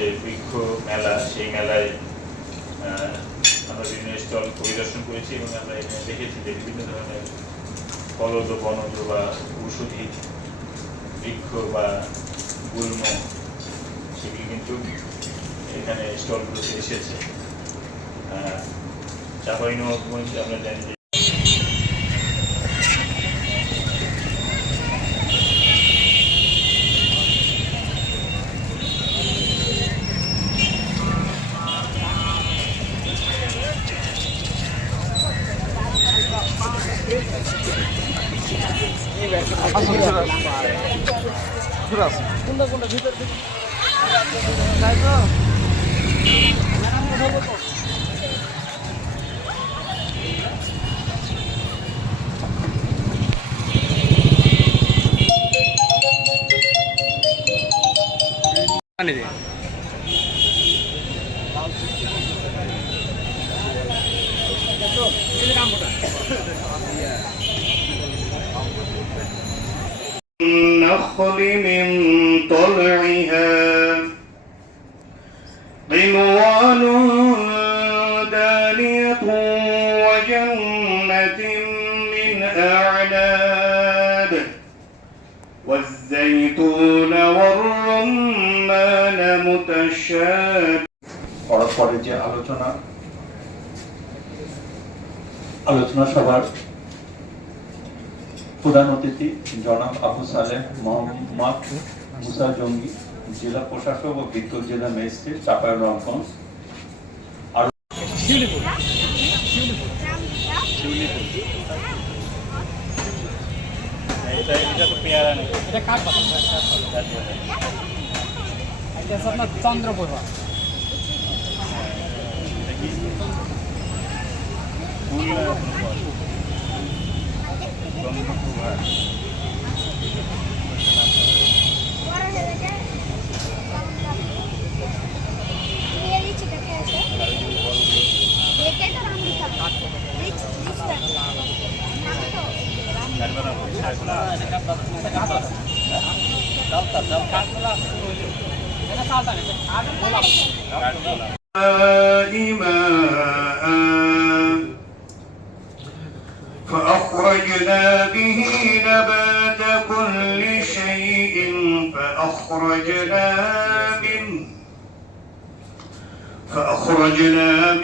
যে বৃক্ষ মেলা, সেই মেলায় আমরা বিভিন্ন স্টল পরিদর্শন করেছি এবং আমরা এখানে দেখেছি যে বিভিন্ন ধরনের ফলজ বনজ বা ঔষধি বৃক্ষ বা গুল্ম সেগুলি কিন্তু এখানে স্টলগুলোতে এসেছে। চাঁপাইনবাবগঞ্জ আমরা জানি যে النخل من طلعها قنوان دانية وجنة من أعناب والزيتون والرمان متشابه। পরে যে আলোচনা সভার প্রধান অতিথি জনাব আবু সালেহ মোহাম্মদ মুসা জঙ্গি, জেলা প্রশাসক ও বিদ্যুৎ জেলা ম্যাজিস্ট্রেট চাঁপাইনবাবগঞ্জ। চন্দ্রপুর فأخرجنا به نبات كل شيء فأخرجنا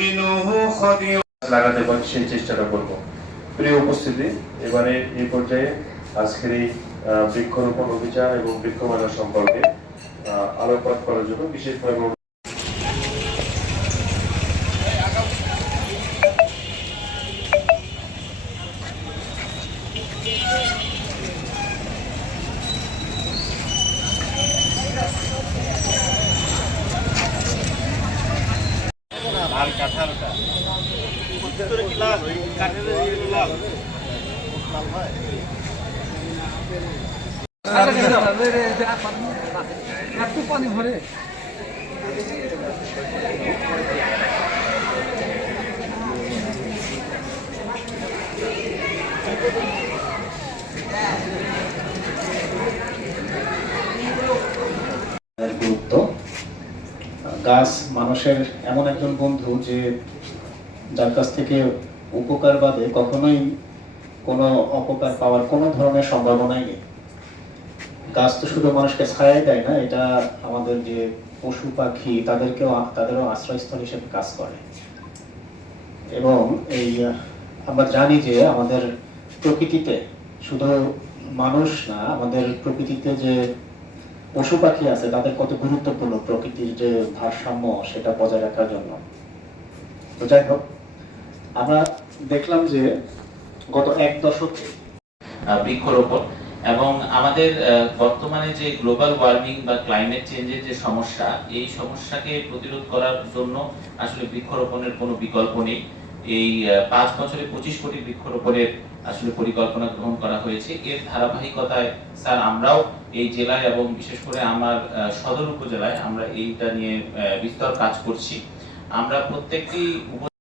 منه خضرا লাগাতে পারি সেই চেষ্টাটা করব। প্রিয় উপস্থিতি, এবারে এই পর্যায়ে আজকের এই বৃক্ষরোপণ অভিযান এবং বৃক্ষমেলা সম্পর্কে আলোকপাত করার জন্য বিশেষভাবে আর কাঁঠালটা ভিতরে কি লাল কাঁঠালের লাল হয় একটু পানি ভরে গুরুত্ব। গাছ মানুষের এমন একজন বন্ধু যে যার কাছ থেকে উপকার বাদে কখনোই কোনো অপকার পাওয়ার কোনো ধরনের সম্ভাবনাই নেই। গাছ তো শুধু মানুষকে ছায়াই দেয় না, এটা আমাদের যে পশু পাখি তাদেরও আশ্রয়স্থল হিসেবে কাজ করে। এবং এই আমরা জানি যে আমাদের প্রকৃতিতে শুধু মানুষ না, আমাদের প্রকৃতিতে যে পশু পাখি আছে তাদের কত গুরুত্বপূর্ণ প্রকৃতির যে ভারসাম্য সেটা বজায় রাখার জন্য। তো যাই হোক, আমরা দেখলাম যে গত এক দশকে বৃক্ষরোপণ এবং আমাদের বর্তমানে যে গ্লোবাল ওয়ার্মিং বা ক্লাইমেট চেঞ্জের যে সমস্যা, এই সমস্যাকে প্রতিরোধ করার জন্য আসলে বৃক্ষরোপণের কোনো বিকল্প নেই। এই 5 বছরে 25 কোটি বৃক্ষরোপণের আসলে পরিকল্পনা গ্রহণ করা হয়েছে। এর ধারাবাহিকতায় স্যার আমরাও এই জেলায় এবং বিশেষ করে আমার সদর উপজেলায় আমরা এইটা নিয়ে বিস্তর কাজ করছি। আমরা প্রত্যেকটি